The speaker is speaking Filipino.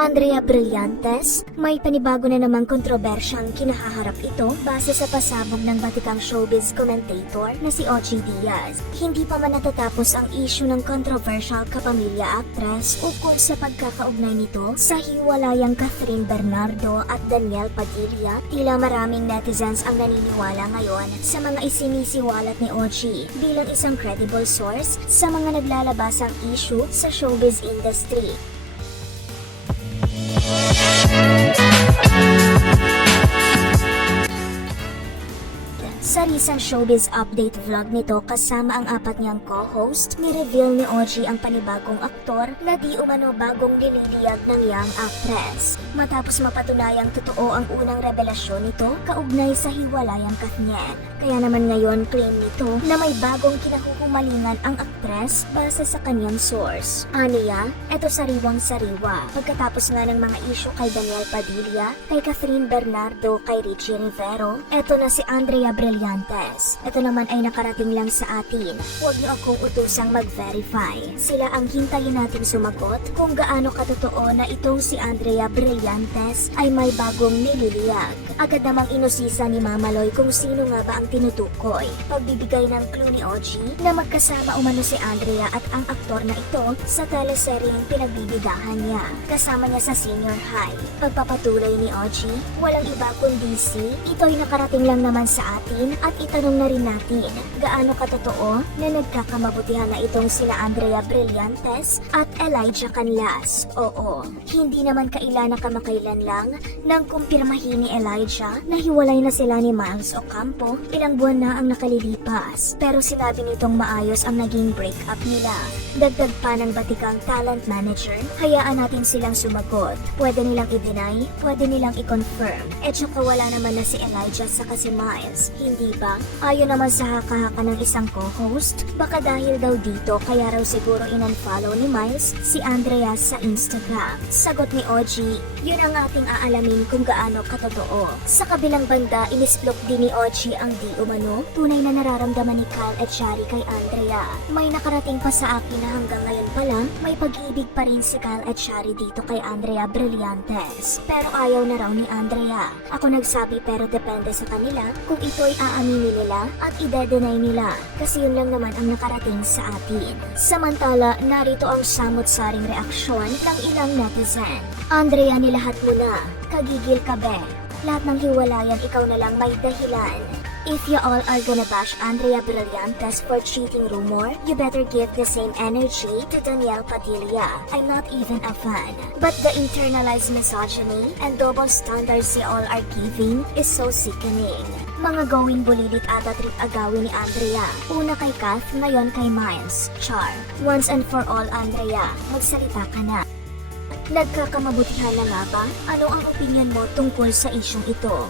Andrea Brillantes, may panibago na namang kontrobersyang kinahaharap ito base sa pasabog ng batikang showbiz commentator na si Ogie Diaz. Hindi pa man natatapos ang issue ng controversial kapamilya actress ukol sa pagkakaugnay nito sa hiwalayang Catherine Bernardo at Daniel Padilla. Tila maraming netizens ang naniniwala ngayon sa mga isinisiwalat ni Ogie bilang isang credible source sa mga naglalabasang issue sa showbiz industry. Sa recent showbiz update vlog nito kasama ang apat niyang co-host, ni-reveal ni Ogie ang panibagong aktor na di umano bagong nililiyag ng young actress. Matapos mapatunayang totoo ang unang revelasyon nito kaugnay sa hiwalayang Katniel. Kaya naman ngayon claim nito na may bagong kinahuhumalingan ang aktres base sa kanyang source. Aniya, eto sariwang-sariwa. Pagkatapos nga ng mga issue kay Daniel Padilla, kay Catherine Bernardo, kay Richie Rivero, eto na si Andrea Brillantes. Ito naman ay nakarating lang sa atin. Huwag niyo akong utusang mag-verify. Sila ang hintayin nating sumagot kung gaano katotoo na itong si Andrea Brillantes ay may bagong nililiyag. Agad namang inusisa ni Mama Loy kung sino nga ba ang tinutukoy. Pagbibigay ng clue ni Ogie na magkasama umano si Andrea at ang aktor na ito sa teleseryeng pinagbibidahan niya. Kasama niya sa senior high. Pagpapatuloy ni Ogie, walang iba kundi si ito'y nakarating lang naman sa atin at itanong na rin natin gaano katotoo na nagkakamabutihan na itong sina Andrea Brillantes at Elijah Canlas. Oo, hindi naman kaila na kamakailan lang nang kumpirmahin ni Elijah na hiwalay na sila ni Miles Ocampo. Ilang buwan na ang nakalilipas pero sinabi nitong maayos ang naging breakup nila. Dagdag pa ng batikang talent manager, hayaan natin silang sumagot. Pwede nilang i-deny, pwede nilang i-confirm. E tsaka wala naman na si Elijah saka si Miles, hindi ba? Ayon naman sa haka-haka ng isang co-host, baka dahil daw dito kaya raw siguro in-unfollow ni Miles si Andrea sa Instagram. Sagot ni Ogie, yun ang ating aalamin kung gaano katotoo. Sa kabilang banda, inisplok din ni Ogie ang di umano tunay na nararamdaman ni Kyle at Shari kay Andrea. May nakarating pa sa akin na hanggang ngayon pa lang, may pag-ibig pa rin si Kyle at Shari dito kay Andrea Brillantes. Pero ayaw na raw ni Andrea. Ako nagsabi pero depende sa kanila kung ito'y aaminin nila at ide-deny nila kasi yun lang naman ang nakarating sa atin. Samantala, narito ang samot-saring reaksyon ng ilang netizen. Andrea, nilahat mo na. Kagigil ka be. Lahat ng hiwalayan ikaw na lang may dahilan. If you all are gonna bash Andrea Brillantes for cheating rumor, you better give the same energy to Daniel Padilla. I'm not even a fan. But the internalized misogyny and double standards you all are giving is so sickening. Mga gawing bulilit ata trip agawin ni Andrea. Una kay Kath, ngayon kay Miles. Char. Once and for all, Andrea, magsalita ka na. Nagkakamabutihan na nga ba? Ano ang opinion mo tungkol sa isyong ito?